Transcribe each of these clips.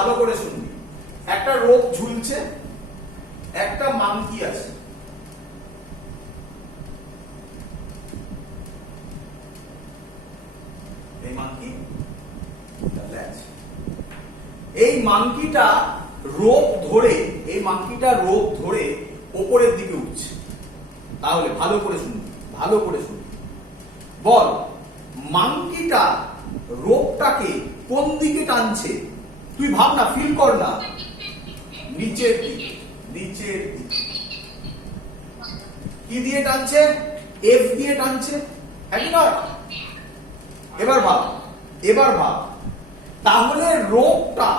ভালো করে শুনবি। একটা রোপ ঝুলছে, একটা মাংকি আছে, এই মাংকি, এই মাংকিটা রোপ ধরে, এই মাংকিটা রোপ ধরে ওপরের দিকে উঠছে। তাহলে ভালো করে শুনবি, ভালো করে শুনবি। বল মাংকিটা রোপটাকে কোন দিকে টানছে? তুই ভাব না, ফিল কর না। নিচের দিকে, নিচের দিকে। কি দিয়ে টানছে? এফ দিয়ে টানছে, হ্যাঁ কি নয়? এবার ভাব, এবার ভাব, তাহলে রোপটা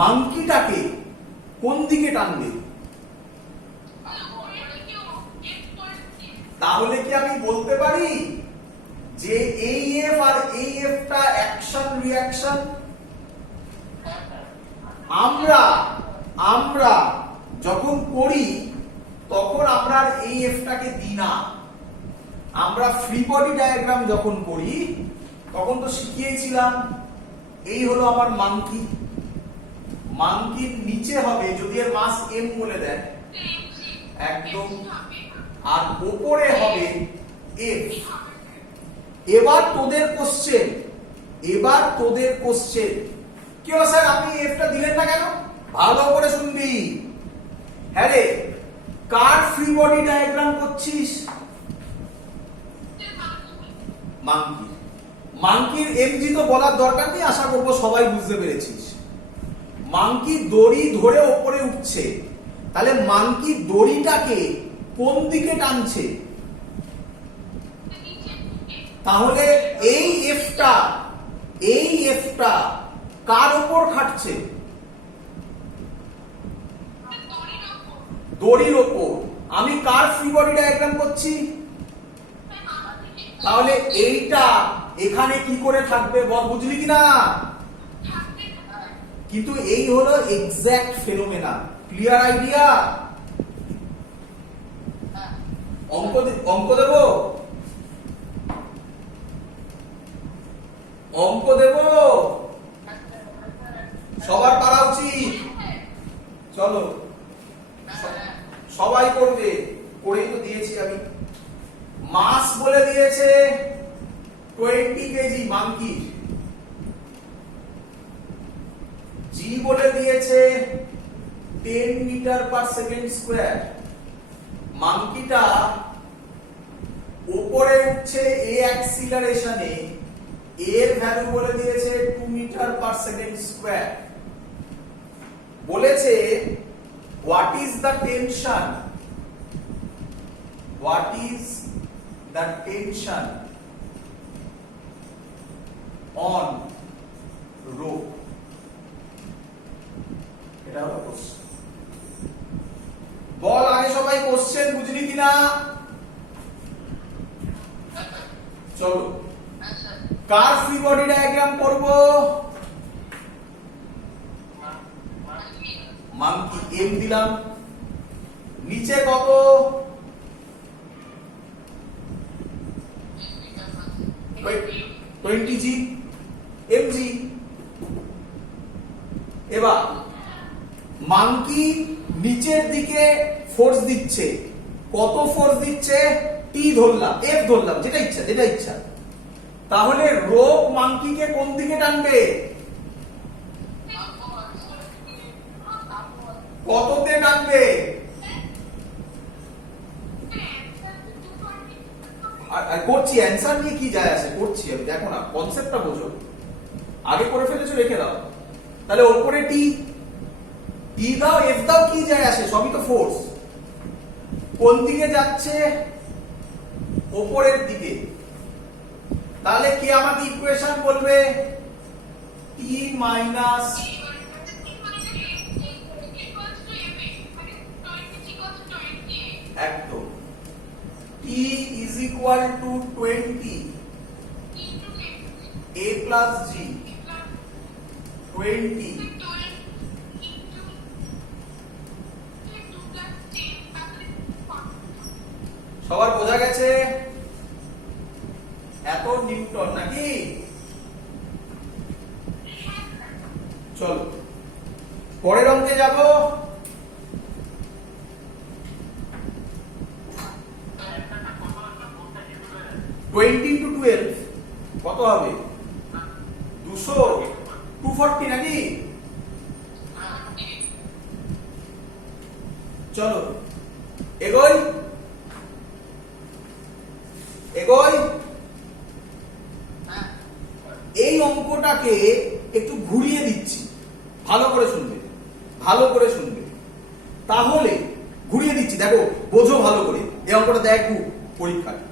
মাংকিটাকে কোন দিকে টানবে? তাহলে কি আমি বলতে পারি যে এই এফ আর এই এফটা অ্যাকশন রিঅ্যাকশন? আমরা যখন করি তখন আমরা এই এফটাকে দিই না। আমরা ফ্রি বডি ডায়াগ্রাম যখন করি তখন তো শিখিয়েছিলাম, এই হলো আমার মাংকি, মাংকির নিচে হবে যদি এর মাস এম বলে দেয় একদম, আর উপরে হবে এফ। এবার তোদের কোশ্চেন, এবার তোদের কোশ্চেন কি হলো স্যার আপনি এফটা দিলেন না কেন? ভালো করে শুনবি। হ্যাঁ রে, কার ফ্রি বডি ডায়াগ্রাম করছিস? মাংকি। মাংকির এমজি তো বলার দরকার নেই, আশা করবো সবাই বুঝতে পেরেছিস। মাংকি দড়ি ধরে ওপরে উঠছে, তাহলে মাংকি দড়িটাকে কোন দিকে টানছে? তাহলে এই এফটা কার উপর খাটছে? দড়ির ওপর। আমি কার ফ্রি বডি ডায়াগ্রাম করছি? তাহলে এইটা এখানে কি করে থাকবে বল, বুঝলি কিনা? কিন্তু এই হলো এক্সাক্ট ফেনোমেনা। Clear idea? অঙ্ক দেব, অঙ্ক দেব, সবার পারা উচিত। চলো, সবাই করবে, করেই তো দিয়েছি আমি। মাস বলে দিয়েছে 20 কেজি মাংকি, জি বলে দিয়েছে 10 মিটার পার সেকেন্ড স্কোয়ার। মাংকিটা উপরে উঠছে এ অ্যাক্সিলারেশনে, এর ভ্যালু বলে দিয়েছে 2 মিটার পার সেকেন্ড স্কোয়ার। বলেছে what is the tension, what is the tension on rope. এটা হলো কোশ্চেন। বল আগে সবাই কোশ্চেন বুঝলি কিনা? চলো, কার ফ্রি বডি ডায়াগ্রাম করব? মাংকি, এম দিলাম। নিচে কত? 20 জি, এম জি। এবার মাংকি নিচের দিকে ফোর্স দিচ্ছে, কত ফোর্স দিচ্ছে? টি ধরলাম, এফ ধরলাম, যেটা ইচ্ছা, যেটা ইচ্ছা। তাহলে রোপ মাংকিকে কোন দিকে টানবে? কততে টানবে? করছি, অ্যান্সার নিয়ে কি যায় আসে, করছি আমি, দেখো না, কনসেপ্টটা বোঝো। আগে করে ফেলেছো, রেখে দাও। তাহলে ওপরে টি, টি দাও, এফ দাও, কি যায় আসে, সবই তো ফোর্স। কোন দিকে যাচ্ছে? ওপরের দিকে। তাহলে কি আমাকে ইকুয়েশন বলবে? টি মাইনাস, একদম, T is equal to 20 a plus g, 20 সবার বোঝা গেছে? এত নিউটন নাকি? চলো পরের অঙ্কে যাব। টোয়েন্টি ইন্টু 12 কত হবে? 200, 240 নাকি? চলো এগোই এগোই। এই অঙ্কটাকে একটু ঘুরিয়ে দিচ্ছি, ভালো করে শুনবে, ভালো করে শুনবে। তাহলে ঘুরিয়ে দিচ্ছি, দেখো বোঝো ভালো করে। এই অঙ্কটা দেখো পরীক্ষায়।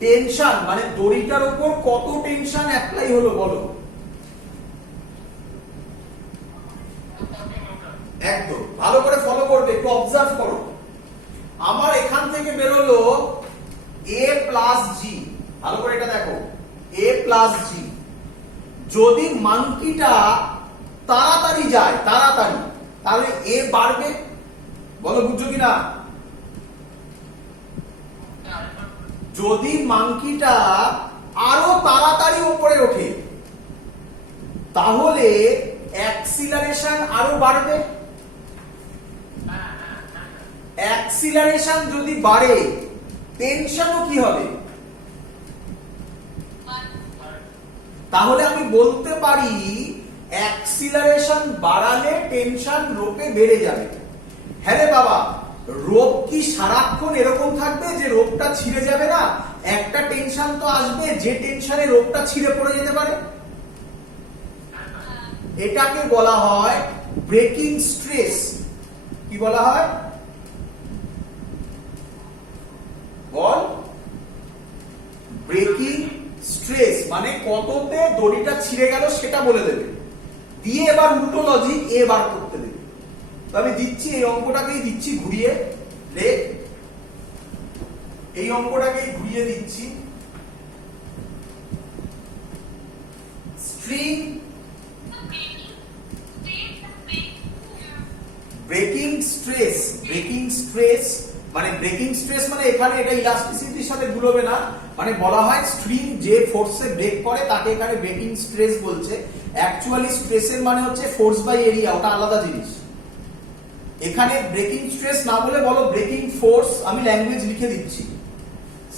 টেনশন মানে দড়িটার উপর কত টেনশন অ্যাপ্লাই হলো বলো? একদম ভালো করে ফলো করবে, একটু অবজার্ভ করো। আমার এখান থেকে বেরোলো a প্লাস জি, ভালো করে এটা দেখো, a প্লাস জি। যদি মাঙ্কিটা তাড়াতাড়ি যায়, তাড়াতাড়ি, তাহলে a বাড়বে, বলো বুঝছো কিনা? যদি মাঙ্কিটা আরো তাড়াতাড়ি উপরে ওঠে তাহলে অ্যাক্সিলারেশন আরো বাড়বে। অ্যাক্সিলারেশন যদি বাড়ে টেনশনও কি হবে? তাহলে আমি বলতে পারি অ্যাক্সিলারেশন বাড়ালে টেনশন রোপে বেড়ে যাবে। হ্যাঁ রে বাবা, রোপ কি সারাক্ষণ এরকম থাকবে যে রোপটা ছিঁড়ে যাবে না? একটা টেনশন তো আসবে যে টেনশনে রোপটা ছিঁড়ে পড়ে যেতে পারে। এটাকে বলা হয় ব্রেকিং স্ট্রেস। কি বলা হয় বল? ব্রেকিং স্ট্রেস মানে কততে দড়িটা ছিঁড়ে গেল সেটা বলে দেবে, দিয়ে এবার উল্টো লজিক এ বার করতে দেবে। তো আমি দিচ্ছি, এই অঙ্কটাকেই দিচ্ছি ঘুরিয়ে, দেখ এই অঙ্কটাকেই ঘুরিয়ে দিচ্ছি। String breaking stress, breaking stress মানে ব্রেকিং স্ট্রেস মানে এখানে এটা ইলাস্টিসিটির সাথে গুলোবে না, মানে বলা হয় স্ট্রিং যে ফোর্সে ব্রেক করে তাকে এখানে ব্রেকিং স্ট্রেস বলছে। অ্যাকচুয়ালি স্ট্রেসের মানে হচ্ছে ফোর্স বাই এরিয়া, ওটা আলাদা জিনিস। এখানে ব্রেকিং স্ট্রেস না বলে বলো ব্রেকিং ফোর্স। আমি ল্যাঙ্গুয়েজ লিখে দিচ্ছি,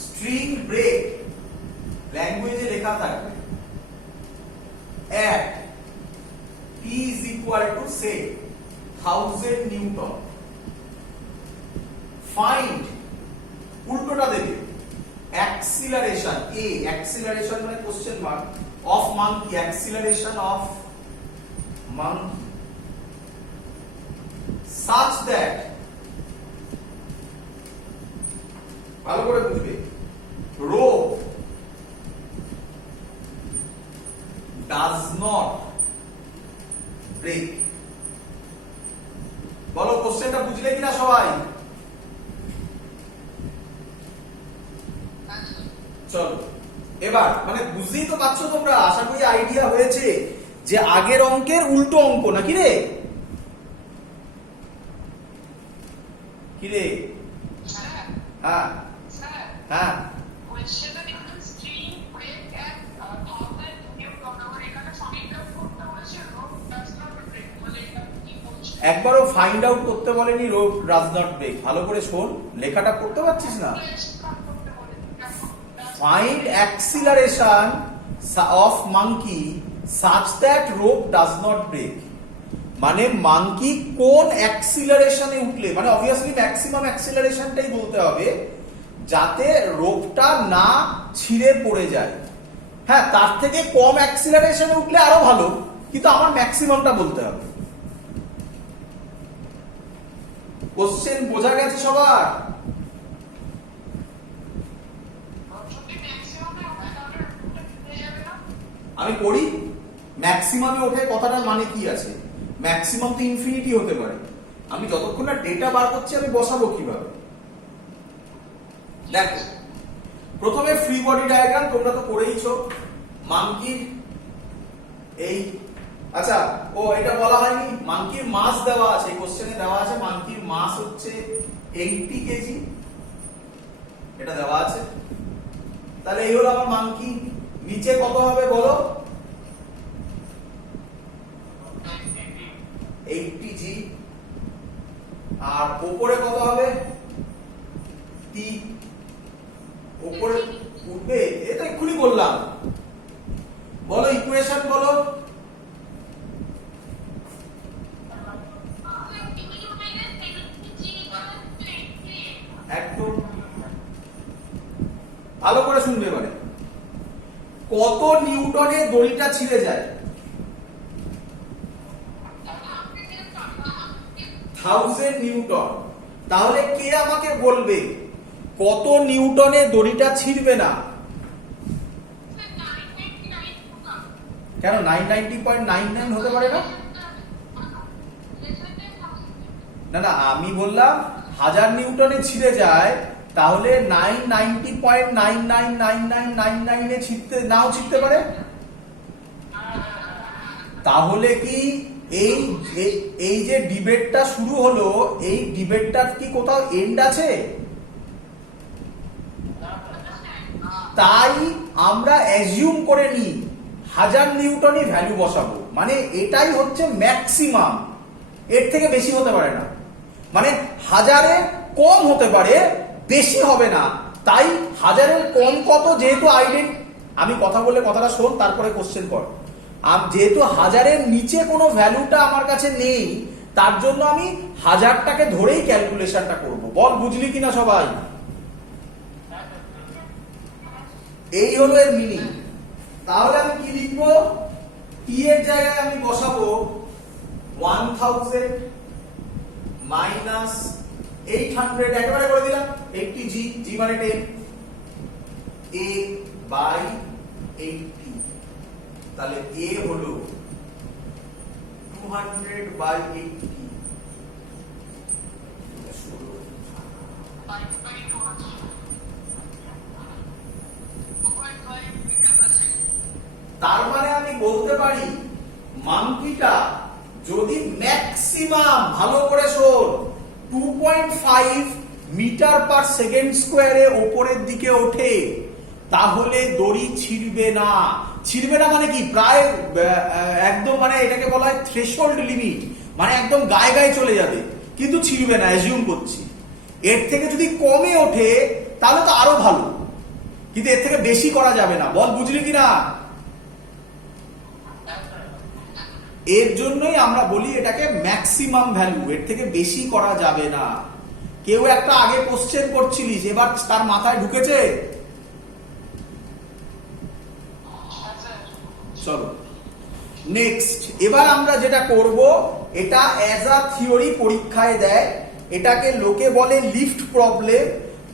স্ট্রিং ব্রেক, ল্যাঙ্গুয়েজে লেখা থাকবে at P is equal to say 1000 Newton. Find, উল্টোটা দেবে, অ্যাক্সিলারেশন a, অ্যাক্সিলারেশন মানে question mark, of monkey, acceleration of monkey such that, ভালো করে বুঝবে, rope does not break। বলো কোশ্চেনটা বুঝলে কিনা সবাই? চলো এবার মানে বুঝতেই তো পারছো তোমরা, আশা করি আইডিয়া হয়েছে যে আগের অঙ্কের উল্টো অঙ্ক নাকি রে? কি রে? হ্যাঁ হ্যাঁ, একবারও ফাইন্ড আউট করতে বলেনি রোপ ডাজ নট ব্রেক। ভালো করে শোন, লেখাটা করতে পারছিস না? Find acceleration of monkey such that rope does not break, মানে মাঙ্কি কোন অ্যাক্সিলারেশনে উঠলে, মানে অবভিয়াসলি ম্যাক্সিমাম অ্যাক্সিলারেশনটাই বলতে হবে যাতে রোপটা না ছিঁড়ে পড়ে যায়। হ্যাঁ, তার থেকে কম অ্যাক্সিলারেশনে উঠলে আরো ভালো, কিন্তু আমার ম্যাক্সিমামটা বলতে হবে। কোশ্চেন বোঝা গেছে সবার? আমি পড়ি, ম্যাক্সিমামে ওঠে কথাটার মানে কি আছে? ম্যাক্সিমাম তো ইনফিনিটি হতে পারে। আমি যতক্ষণ না ডেটা বার করছি আমি বসাবো কিভাবে? দেখো, প্রথমে ফ্রি বডি ডায়াগ্রাম তোমরা তো করেইছো। মাঙ্কির এই, আচ্ছা ও এটা বলা হয়নি, মাঙ্কির মাস দেওয়া আছে, এই কোশ্চেনে দেওয়া আছে মাঙ্কির মাস হচ্ছে 80 কেজি, এটা দেওয়া আছে। তাহলে এই হলো আমার মাঙ্কি। নিচে কত হবে বলো? 80 জি, আর উপরে কত হবে টি, উপরে উঠবে, এটা এক্ষুনি বললাম। বলো ইকুয়েশন বলো। একদম ভালো করে শুনবে এবারে। কত নিউটনে দড়িটা ছিঁড়ে যায়? 1000 নিউটন। তাহলে কে আমাকে বলবে কত নিউটনে দড়িটা ছিঁড়বে না? কেন 990.99 হতে পারে না? না না, আমি বললাম 1000 নিউটনে ছিঁড়ে যায়, তাহলে 990.999999 এ নাও ছিঁড়তে পারে। তাহলে কি এই যে ডিবেটটা শুরু হলো, এই ডিবেটটার কি কোথাও এন্ড আছে? তাই আমরা অ্যাজিউম করে নিই 1000 নিউটনই ভ্যালু বসাবো, মানে এটাই হচ্ছে ম্যাক্সিমাম, এর থেকে বেশি হতে পারে না। মানে 1000-এ কম হতে পারে, বেশি হবে না। তাই 1000-এর কম কত, যেহেতু আমি কথা বলে কথাটা শোন, তারপরে কোশ্চেন কর। যেহেতু 1000-এর নিচে কোনো ভ্যালুটা আমার কাছে নেই, তার জন্য আমি 1000টাকে ধরেই ক্যালকুলেশনটা করব। বল বুঝলি কিনা সবাই? এই হলো এর মিনিং। তাহলে আমি কি লিখবো? টি এর জায়গায় আমি বসাবো 1000 মাইনাস 800, একেবারে করে দিলাম 80 জি, জি মানে 10, a বাই 80। তাহলে a হলো 200/80। তার মানে আমি বলতে পারি মাঙ্কিটা যদি ম্যাক্সিমাম, ভালো করে শোন, 2.5 মিটার পার সেকেন্ড স্কোয়ারে ওপরের দিকে ওঠে, তাহলে দড়ি ছিঁড়বে না। ছিঁড়বে না মানে কি? প্রায় একদম, মানে এটাকে বলা হয় থ্রেশহোল্ড লিমিট, মানে একদম গায়ে গায়ে চলে যাবে, কিন্তু ছিঁড়বে না, অ্যাজিউম করছি। এর থেকে যদি কমে ওঠে তাহলে তো আরো ভালো, কিন্তু এর থেকে বেশি করা যাবে না। বল বুঝলি কিনা? এর জন্যই আমরা বলি এটাকে ম্যাক্সিমাম ভ্যালু, এর থেকে বেশি করা যাবে না। কেউ একটা আগে কোশ্চেন করছিলিস, এবার তার মাথায় ঢুকেছে? চলো নেক্সট। এবার আমরা যেটা করব, এটা অ্যাজ আ থিওরি পরীক্ষায় দেয়, এটাকে লোকে বলে lift problem.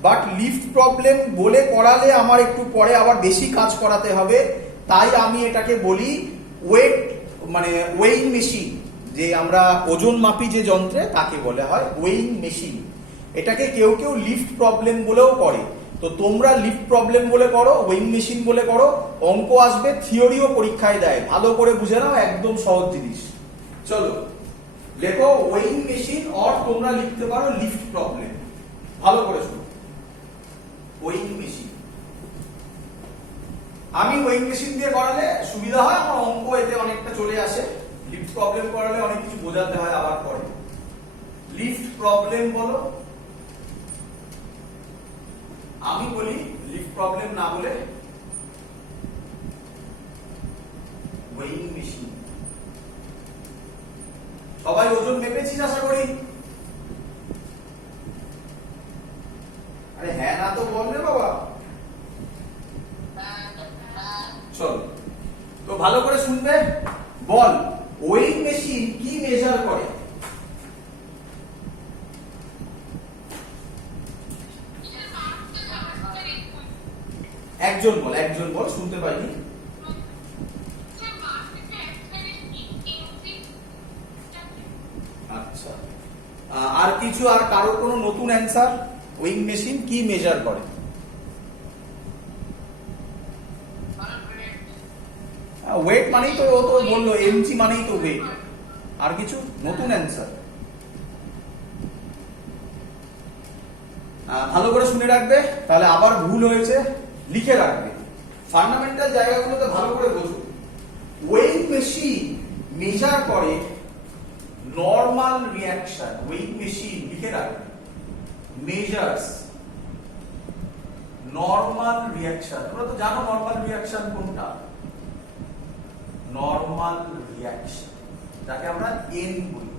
But lift problem বলে করালে আমার একটু পরে আবার বেশি কাজ করাতে হবে, তাই আমি এটাকে বলি ওয়েট, মানে ওয়েইং মেশিন। যে আমরা ওজন মাপি যে যন্ত্রে, তাকে বলে হয় ওয়েইং মেশিন। এটাকে কেউ কেউ লিফট প্রবলেম বলেও করে। তো তোমরা লিফট প্রবলেম বলে করো, ওয়েইং মেশিন বলে করো, অঙ্ক আসবে, থিওরিও পরীক্ষায় দেয়, ভালো করে বুঝে নাও, একদম সহজ জিনিস। চলো লেখো ওয়েইং মেশিন, অর তোমরা লিখতে পারো লিফট প্রবলেম। ভালো করে শোনো, ওয়েইং মেশিন। আমি ওয়েইং মেশিন দিয়ে করালে সুবিধা হয়, আমার অঙ্ক এতে অনেকটা চলে আসে। লিফট প্রবলেম করালে অনেক কিছু বোঝাতে হয় আবার পরে। লিফট প্রবলেম বলো। আমি বলি লিফট প্রবলেম না বলে ওয়েইং মেশিন। সবাই ওজন মেপেছিস আশা করি? আরে হ্যাঁ না তো বল রে বাবা। চল তো ভালো করে শুনবে। বল ওয়েইং মেশিন কি মেজার করে? একজন বল, একজন বল, শুনতে পাইনি। আচ্ছা, আর কিছু, আর কারো কোনো নতুন অ্যান্সার? ওয়েইং মেশিন কি মেজার করে? ওয়েট মানেই তো, ও তো বললো এমজি মানেই তো ওয়েট। আর কিছু নতুন অ্যান্সার? ভালো করে শুনে রাখবে, তাহলে আবার ভুল হয়েছে লিখে রাখবে। ফান্ডামেন্টাল জায়গাগুলোতে ভালো করে বোঝো। ওয়েইং মেশিন মেজার করে নর্মাল রিয়াকশন, ওয়েইং মেশিন লিখে রাখবে, মেজার্স নর্মাল রিয়াকশন। তোমরা তো জানো নর্মাল রিয়াকশন কোনটা, নর্মাল রিয়াকশন যাকে আমরা এন বলি।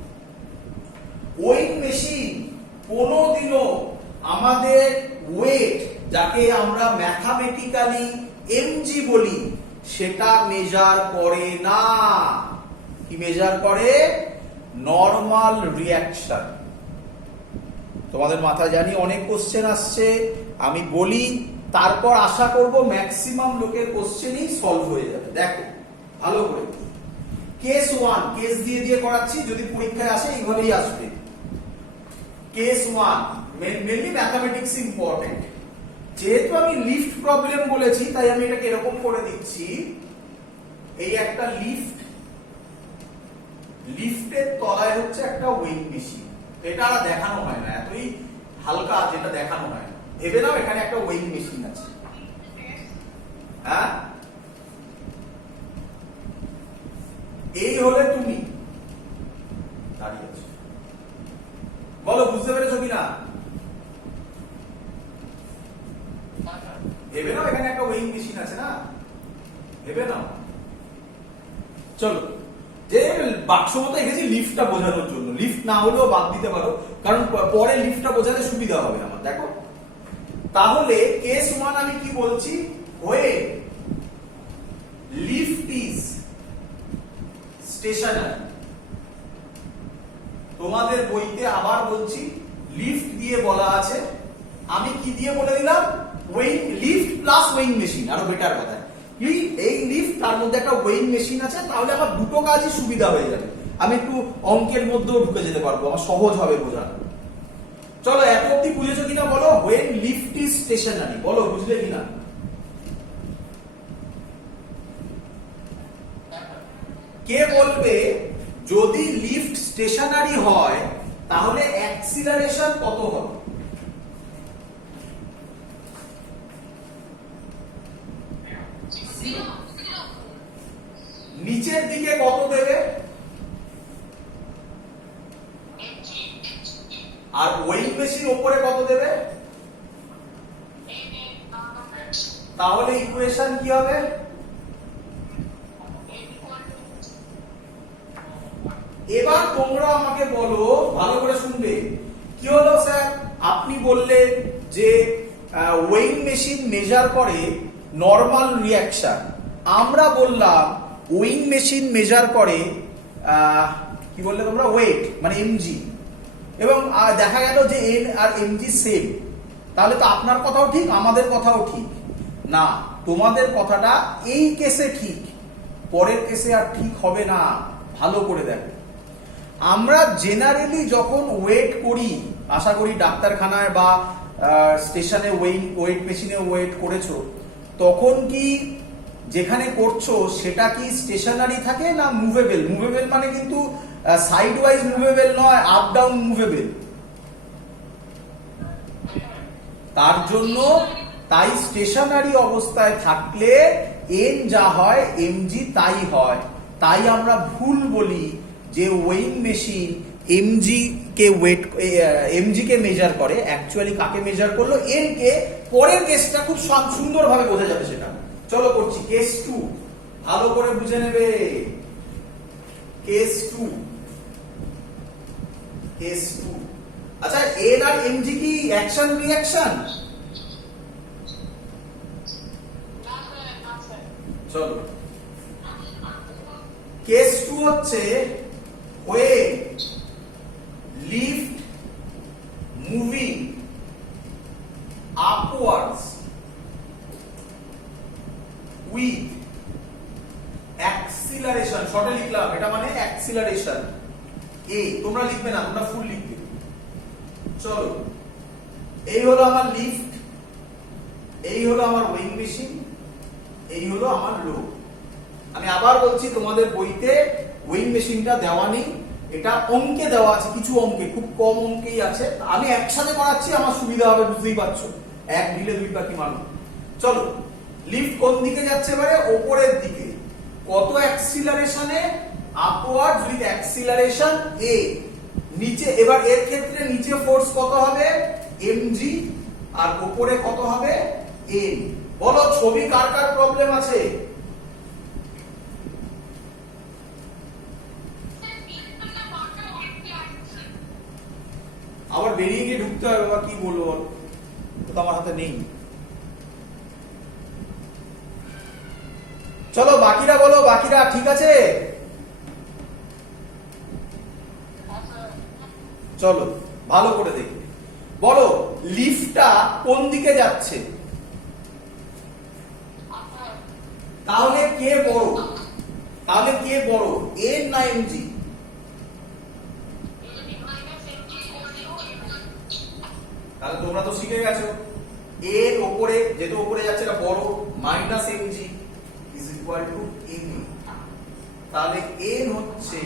ওয়েইং মেশিন কোনোদিনও আমাদের ওয়েট, যাকে আমরা ম্যাথামেটিক্যালি এমজি বলি, সেটা মেজার করে না। কি মেজার করে? Normal reaction. তোমাদের মাথায় জানি অনেক কোশ্চেন আসছে, আমি বলি তারপর আশা করব ম্যাক্সিমাম লোকের কোশ্চেনই সলভ হয়ে যাবে। দেখো ভালো করে, কেস 1 কেস দিয়ে দিয়ে করাচ্ছি, যদি পরীক্ষায় আসে এইভাবেই আসবে। Case 1 mainly mathematics important. যেহেতু আমি লিফট প্রবলেম বলেছি তাই আমি এটাকে এরকম করে দিচ্ছি, এই একটা লিফট, লিফটের তলায় হচ্ছে একটা ওয়েইং মেশিন। এটা আর দেখানো হয় না, এতই হালকা যেটা দেখানো হয় না। ভেবে নাও এখানে একটা ওয়েইং মেশিন আছে, হ্যাঁ, এই হলে তুমি দাঁড়িয়ে আছো, বলো বুঝতে পেরেছো কিনা? ভেবে নাও এখানে একটা ওয়েইং মেশিন আছে না, ভেবে নাও। চলো, যে বাক্স মতো এঁকেছি লিফটটা বোঝানোর জন্য, লিফট না হলেও বাদ দিতে পারো, কারণ পরে লিফটটা বোঝাতে সুবিধা হবে আমার। দেখো তাহলে কেস 1 আমি কি বলছি, when lift is stationary। তোমাদের বইতে আবার বলছি লিফট দিয়ে বলা আছে, আমি কি দিয়ে বলে দিলাম, weighing lift plus weighing machine, আরো বেটার কথা। এই লিফট তার মধ্যে একটা ওয়েইং মেশিন আছে, তাহলে আমার দুটো কাজই সুবিধা হয়ে যাবে, আমি একটু অঙ্কের মধ্যেও ঢুকে যেতে পারবো, আমার সহজ হবে বোঝানো। চলো এত অব্দি বুঝেছো কিনা বলো, when lift is stationary, বলো বুঝলে কিনা? কে বলবে যদি লিফট স্টেশনারি হয় তাহলে অ্যাক্সিলারেশন কত হবে? নিচের দিকে কত দেবে? আর ওয়েইং মেশিন উপরে কত দেবে? তাহলে ইকুয়েশন কি হবে? এবার তোমরা আমাকে বলো, ভালো করে শুনবে, কি হলো স্যার আপনি বললেন যে ওয়েইং মেশিন মেজার করে নরমাল রিয়াকশন, আমরা বললাম ওয়েইং মেশিন মেজার করে কি বললে তোমরা, ওয়েট মানে এমজি, এবং দেখা গেল যে এন আর এমজি সেম। তাহলে তো আপনার কথাও ঠিক আমাদের কথাও ঠিক না, তোমাদের কথাটা এই কেসে ঠিক, পরের কেসে আর ঠিক হবে না। ভালো করে দেখো, আমরা জেনারেলি যখন ওয়েট করি, আশা করি ডাক্তারখানায় বা স্টেশনে ওয়েট মেশিনে ওয়েট করেছো, তখন কি যেখানে করছো সেটা কি স্টেশনারি থাকে না মুভেবল? মুভেবল মানে কিন্তু সাইড ওয়াইজ মুভেবল নয়, আপ ডাউন মুভেবল। তার জন্য তাই স্টেশনারি অবস্থায় থাকলে এন যা হয় এমজি তাই হয়। তাই আমরা ভুল বলি যে ওয়েইং মেশিন এমজি কে মেজার করে, অ্যাকচুয়ালি কাকে মেজার করলো? N K. পরের কেসটা খুব সুন্দরভাবে বোঝা যাবে সেটা। চলো করছি কেস 2, ভালো করে বুঝে নেবে। কেস 2, আচ্ছা এন আর এমজি কি অ্যাকশন রিঅ্যাকশন? চলো কেস 2 হচ্ছে when lift moving upwards with acceleration, শর্টে লিখলাম, এটা মানে অ্যাক্সিলারেশন এ, তোমরা লিখবে না, তোমরা ফুল লিখবে। চলো এই হলো আমার লিফট, এই হলো আমার ওয়েইং মেশিন, এই হলো আমার লোড। আমি আবার বলছি তোমাদের বইতে ওয়েইং মেশিনটা দেওয়া নেই, এটা অঙ্কে দেওয়া আছে, কিছু অঙ্কে, খুব কম অঙ্কেই আছে। আমি একসাথে করাচ্ছি, আমার সুবিধা হবে, বুঝতেই পারছো, এক ঢিলে দুই পাখি মারো। চলো লিফট কোন দিকে যাচ্ছে? এবারে ওপরের দিকে। কত অ্যাক্সিলারেশনে? Upwards with acceleration a। নিচে, এবার এর ক্ষেত্রে নিচে ফোর্স কত হবে mg আর উপরে কত হবে n। বলো ছবি কার কার প্রবলেম আছে? আবার বেরিয়ে গিয়ে ঢুকতে হবে, বা কি বলবো, তো আমার হাতে নেই। চলো বাকিরা বলো, বাকিরা ঠিক আছে? চলো ভালো করে দেখি, বলো লিফটটা কোন দিকে যাচ্ছে? তাহলে কে বড়? তাহলে কে বড়, এন না এমজি? তাহলে তোমরা তো শিখে গেছো, এর উপরে যেটা উপরে যাচ্ছে এটা বড়, minus MG is equal to M. তাহলে এন হচ্ছে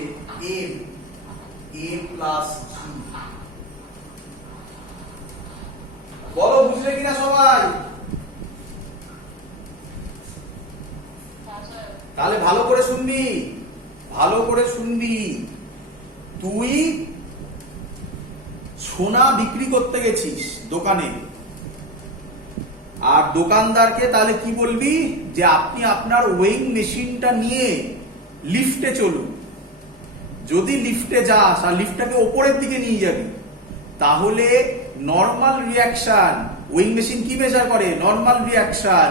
এম, এ প্লাস জি। বলো বুঝলে কিনা সবাই? তাহলে ভালো করে শুনবি, ভালো করে শুনবি। তুই সোনা বিক্রি করতে গেছিস দোকানে, আর দোকানদারকে তাহলে কি বলবি যে আপনি আপনার ওয়েইং মেশিনটা নিয়ে লিফটে চলুন। যদি লিফটে যাস আর লিফটটাকে ওপরের দিকে নিয়ে যাবি, তাহলে নর্মাল রিয়াকশন, ওয়েইং মেশিন কি মেজার করে, নর্মাল রিয়াকশন,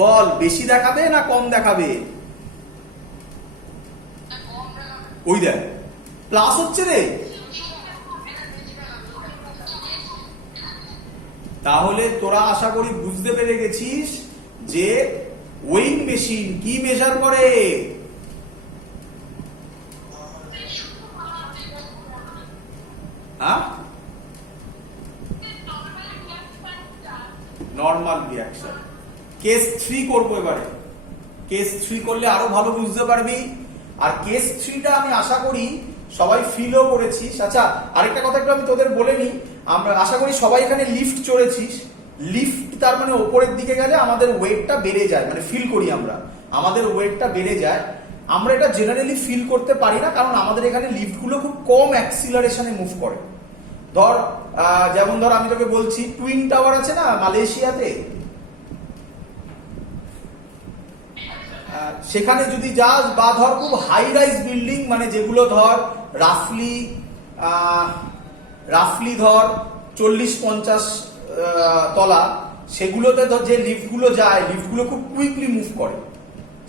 বল বেশি দেখাবে না কম দেখাবে? ওই দেখ প্লাস হচ্ছে রে। তাহলে তোরা আশা করি বুঝতে পেরে গেছিস যে ওয়েইং মেশিন কি মেজার করে। হ্যাঁ, নর্মাল রিয়াকশন। কেস 3 করবো এবারে। কেস 3 করলে আরো ভালো বুঝতে পারবি। আর কেস 3টা আমি আশা করি সবাই ফিলও করেছিস। আচ্ছা আরেকটা কথা একটু আমি তোদের বলে নিই, আমরা আশা করি সবাই এখানে লিফট চড়েছিস। লিফট তার মানে ওপরের দিকে গেলে আমাদের ওয়েটটা বেড়ে যায়, মানে ফিল করি আমরা, আমাদের ওয়েটটা বেড়ে যায়। আমরা এটা জেনারেলি ফিল করতে পারি না, কারণ আমাদের এখানে লিফটগুলো খুব কম অ্যাক্সিলারেশনে মুভ করে। ধর যেমন ধর আমি তোকে বলছি টুইন টাওয়ার আছে না মালয়েশিয়াতে, সেখানে যদি যাস, বা ধর খুব হাই রাইজ বিল্ডিং, মানে যেগুলো ধর রাফলি ধর 40-50 তলা, সেগুলোতে ধর যে লিফটগুলো যায়, লিফটগুলো খুব কুইকলি মুভ করে।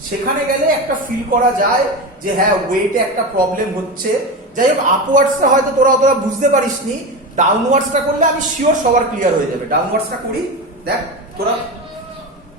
সেখানে গেলে একটা ফিল করা যায় যে হ্যাঁ ওয়েটে একটা প্রবলেম হচ্ছে। যাই হোক, আপওয়ার্ডসটা হয়তো তোরা বুঝতে পারিসনি, ডাউনওয়ার্ডসটা করলে আমি শিওর সবার ক্লিয়ার হয়ে যাবে। ডাউনওয়ার্ডসটা করি, দেখ তোরা